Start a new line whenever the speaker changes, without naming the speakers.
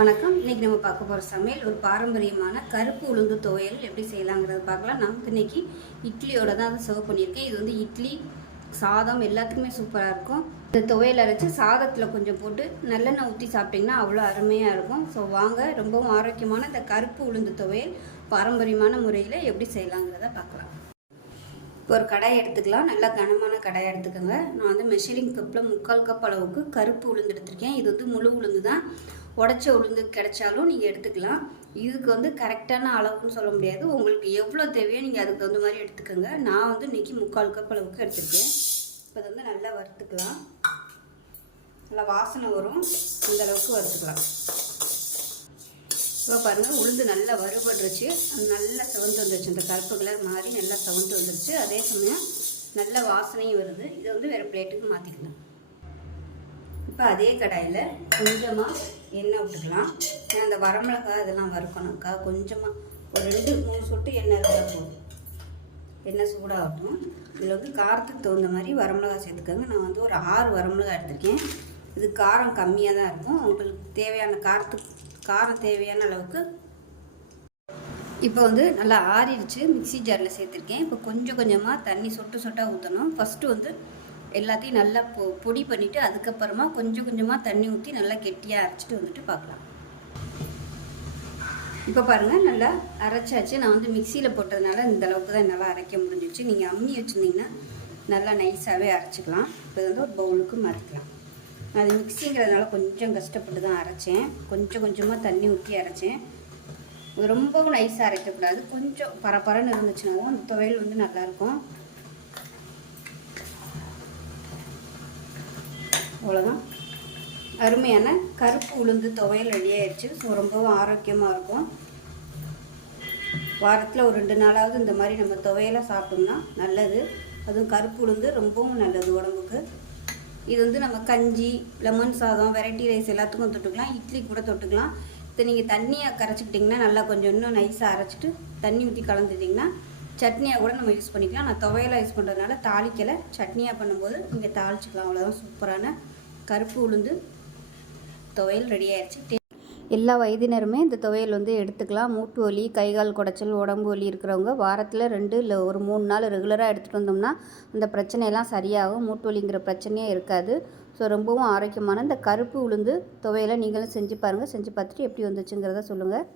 வணக்கம். இன்னைக்கு நம்ம பார்க்க போகிற சமையல் ஒரு பாரம்பரியமான கருப்பு உளுந்து துவையல். எப்படி செய்யலாங்கிறத பார்க்கலாம். நமக்கு இன்னைக்கு இட்லியோட தான் அதை சர்வ் பண்ணியிருக்கேன். இது வந்து இட்லி சாதம் எல்லாத்துக்குமே சூப்பராக இருக்கும். இந்த துவையல் அரைச்சி சாதத்தில் கொஞ்சம் போட்டு நல்லெண்ணெய் ஊற்றி சாப்பிட்டிங்கன்னா அவ்வளோ அருமையாக இருக்கும். ஸோ வாங்க. ரொம்பவும் ஆரோக்கியமான இந்த கருப்பு உளுந்து துவையல் பாரம்பரியமான முறையில் எப்படி செய்யலாங்கிறத பார்க்கலாம். இப்போ ஒரு கடாய் எடுத்துக்கலாம். நல்லா கனமான கடாய் எடுத்துக்கோங்க. நான் வந்து மெஷரிங் கப்பில் முக்கால் கப் அளவுக்கு கருப்பு உளுந்து எடுத்திருக்கேன். இது வந்து முழு உளுந்து தான் உடச்ச உளுந்து கிடைச்சாலும் நீங்கள் எடுத்துக்கலாம். இதுக்கு வந்து கரெக்டான அளவுன்னு சொல்ல முடியாது. உங்களுக்கு எவ்வளோ தேவையோ நீங்கள் அதுக்கு தகுந்த மாதிரி எடுத்துக்கோங்க. நான் வந்து இன்றைக்கி முக்கால் கப் அளவுக்கு எடுத்துருக்கேன். இப்போ வந்து நல்லா வறுத்துக்கலாம். நல்லா வாசனை வரும். இந்த அளவுக்கு வறுத்துக்கலாம். இப்போ பாருங்கள் உளுந்து நல்லா வறுபடுறச்சு நல்லா செவந்து வந்துருச்சு. இந்த கருப்பு கலர் மாதிரி நல்லா செவந்து வந்துருச்சு. அதே சமயம் நல்ல வாசனையும் வருது. இதை வந்து வேறு பிளேட்டுக்கு மாற்றிக்கலாம் இப்போ அதே கடாயில் கொஞ்சமாக எண்ணெய் விட்டுக்கலாம். ஏன்னா அந்த வரமிளகாய் இதெல்லாம் வறுக்கணும்க்கா. கொஞ்சமாக ஒரு ரெண்டு மூணு சொட்டு எண்ணெய் இருந்தால் போதும். எண்ணெய் சூடாகட்டும். இதில் வந்து காரத்துக்கு தகுந்த மாதிரி வரமிளகாய் சேர்த்துக்கோங்க. நான் வந்து ஒரு ஆறு வரமிளகாய் எடுத்திருக்கேன். இது காரம் கம்மியாக தான் இருக்கும். உங்களுக்கு தேவையான காரத்துக்கு காரம் தேவையான அளவுக்கு இப்போ வந்து நல்லா ஆறிடுச்சு மிக்ஸி ஜாரில் சேர்த்துருக்கேன். இப்போ கொஞ்சம் கொஞ்சமாக தண்ணி சொட்டு சொட்டாக ஊற்றணும் ஃபஸ்ட்டு வந்து எல்லாத்தையும் நல்லா பொ பொடி பண்ணிவிட்டு அதுக்கப்புறமா கொஞ்சம் கொஞ்சமாக தண்ணி ஊற்றி நல்லா கெட்டியாக அரைச்சிட்டு வந்துட்டு பார்க்கலாம். இப்போ பாருங்கள் நல்லா அரைச்சாச்சு. நான் வந்து மிக்சியில் போட்டதுனால இந்த அளவுக்கு தான் என்னால் அரைக்க முடிஞ்சிச்சு. நீங்கள் அம்மி வச்சுருந்தீங்கன்னா நல்லா நைஸாகவே அரைச்சிக்கலாம். இப்போ வந்து ஒரு பவுலுக்கு மாற்றிக்கலாம் அது மிக்சிங்கிறதுனால கொஞ்சம் கஷ்டப்பட்டு தான் அரைச்சேன். கொஞ்சம் கொஞ்சமாக தண்ணி ஊற்றி அரைச்சேன். ரொம்பவும் நைஸாக அரைக்கக்கூடாது. கொஞ்சம் பரபரன்னு இருந்துச்சுன்னா தான் அந்த துவையல் வந்து நல்லாயிருக்கும். அவ்வளோதான் அருமையான கருப்பு உளுந்து துவையல் ரெடி ஆயிடுச்சு ஸோ ரொம்பவும் ஆரோக்கியமாக இருக்கும். வாரத்தில் ஒரு ரெண்டு நாளாவது இந்த மாதிரி நம்ம துவையெல்லாம் சாப்பிட்டோம்னா நல்லது. அதுவும் கருப்பு உளுந்து ரொம்பவும் நல்லது உடம்புக்கு. இது வந்து நம்ம கஞ்சி லெமன் சாதம் வெரைட்டி ரைஸ் எல்லாத்துக்கும் தொட்டுக்கலாம். இட்லி கூட தொட்டுக்கலாம். இதை நீங்கள் தண்ணியாக கரைச்சிக்கிட்டிங்கன்னா நல்லா கொஞ்சம் இன்னும் நைஸாக அரைச்சிட்டு தண்ணி ஊற்றி கலந்துட்டிங்கன்னா சட்னியாக கூட நம்ம யூஸ் பண்ணிக்கலாம். நான் துவையலாக யூஸ் பண்ணுறதுனால தாளிக்கலை. சட்னியாக பண்ணும்போது நீங்கள் தாளிச்சிக்கலாம். அவ்வளோதான் சூப்பரான கருப்பு உளுந்து. துவையல் ரெடி ஆயிடுச்சு எல்லா வயதினருமே இந்த துவையல் வந்து எடுத்துக்கலாம். மூட்டு வலி கைகால் குடைச்சல் உடம்பு வலி இருக்கிறவங்க வாரத்தில் ரெண்டு இல்லை ஒரு மூணு நாள் ரெகுலராக எடுத்துகிட்டு வந்தோம்னா அந்த பிரச்சனையெல்லாம் சரியாகும். மூட்டு வலிங்கிற பிரச்சனையே இருக்காது. ஸோ ரொம்பவும் ஆரோக்கியமான இந்த கருப்பு உளுந்து துவையலை நீங்களும் செஞ்சு பாருங்கள் செஞ்சு பார்த்துட்டு எப்படி வந்துச்சுங்கிறத சொல்லுங்கள்